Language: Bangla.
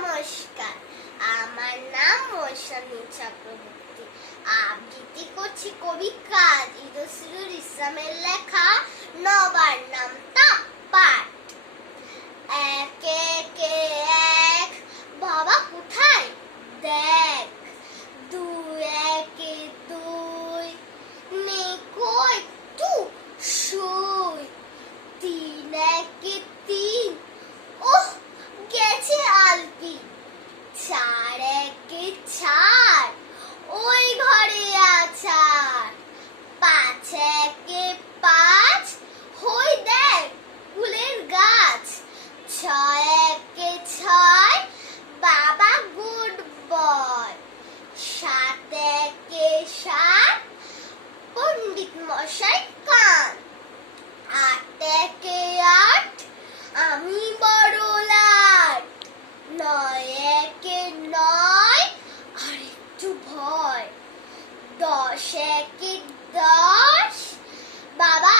নমস্কার, আমার নাম মৌসুমী চক্রবর্তী। আবৃত্তি করছি কবি কাজী নজরুল ইসলামের লেখা নবার নামটা পাঠ। একে একে এক, বাবা কোথায় দেখ। দুই একে দুই, নেই কই একটু শুই। তিন একে তিন, ওহ গেছে আলপি। চার একে চার, ওই ঘরে আছার। পাঁচ একে পাঁচ, হই দেখ ফুলের গাছ। ছয় একে ছয়, বাবা গুড বয়। সাত একে সাত, পণ্ডিত মশাই কান। আট একে আট, আমি বড় লাট। নয় একে নয়, আর একটু ভয়। দশ একে দশ, বাবা